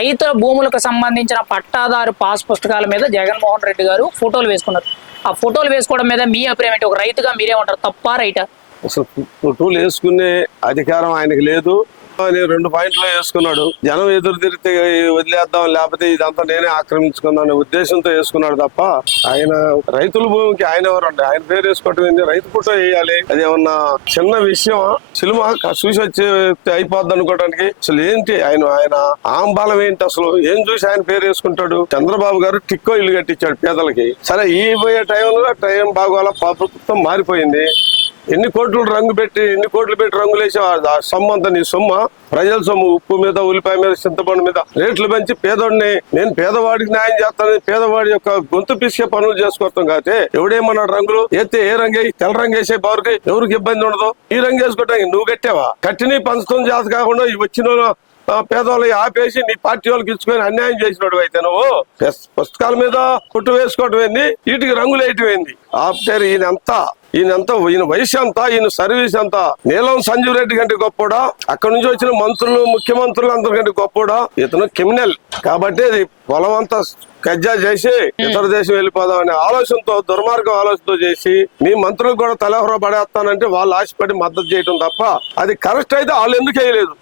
రైతుల భూములకు సంబంధించిన పట్టాదారు పాస్ పుస్తకాల మీద జగన్మోహన్ రెడ్డి గారు ఫోటోలు వేసుకున్నారు. ఆ ఫోటోలు వేసుకోవడం మీద మీ అభిప్రాయం ఏంటి? ఒక రైతుగా మీరేమంటారు, తప్పా రైటా? అసలు ఫోటోలు వేసుకునే అధికారం ఆయనకి లేదు అని 2 పాయింట్లు వేసుకున్నాడు. జనం ఎదురు తిరిగితే వదిలేద్దాం, లేకపోతే ఇదంతా నేనే ఆక్రమించుకుందాం అనే ఉద్దేశంతో వేసుకున్నాడు తప్ప ఆయన రైతుల భూమికి ఆయన ఎవరండి? ఆయన పేరు వేసుకోవటం ఏంటి? రైతు ఫోటో వేయాలి, అది ఏమన్నా చిన్న విషయం? సినిమా చూసి వచ్చి అయిపోద్ది అనుకోవడానికి అసలు ఏంటి? ఆయన ఆంబాలం ఏంటి? అసలు ఏం చూసి ఆయన పేరు వేసుకుంటాడు? చంద్రబాబు గారు టిక్కో ఇల్లు కట్టించాడు పేదలకి. సరే, ఈ పోయే టైం బాగోలా, ప్రభుత్వం మారిపోయింది. ఎన్ని కోట్లు రంగులేసి ఆ సొమ్ము అంతా నీ సొమ్మ, ప్రజల సొమ్ము. ఉప్పు మీద, ఉల్లిపాయ మీద, చింతపండు మీద రేట్లు పెంచి నేను పేదవాడికి న్యాయం చేస్తాను, పేదవాడి యొక్క గొంతు పిసికే పనులు చేసుకొస్తాం. కాబట్టి ఎవడేమన్నాడు? రంగులు ఎత్తే ఏ రంగు? తెల్ల రంగు వేసే బారుకి ఎవరికి ఇబ్బంది ఉండదు. ఈ రంగు వేసుకోవడానికి నువ్వు కట్టావా? కట్టిని పంచడం చేత కాకుండా ఈ వచ్చిన పేదవాళ్ళు ఆపేసి నీ పార్టీ వాళ్ళకి ఇచ్చుకొని అన్యాయం చేసినాడు అయితే నువ్వు పుస్తకాల మీద కొట్టు వేసుకోవటం ఏంది? వీటికి రంగులు వేయటం ఏంది? ఆఫ్టర్ ఈయన వయసు ఎంత, ఈయన సర్వీస్ ఎంత? నీలం సంజీవ్ రెడ్డి కంటే గొప్పోడా? అక్కడి నుంచి వచ్చిన మంత్రులు, ముఖ్యమంత్రులు అందరికంటే గొప్పోడా? ఇతను క్రిమినల్. కాబట్టి ఇది పొలం అంతా కబ్జా చేసి ఇతర దేశం వెళ్ళిపోదాం అనే ఆలోచనతో, దుర్మార్గం ఆలోచనతో చేసి మీ మంత్రులకు కూడా తలహర పడేస్తానంటే వాళ్ళు ఆశపడి మద్దతు చేయటం తప్ప అది కరెక్ట్ అయితే వాళ్ళు ఎందుకు వేయలేదు?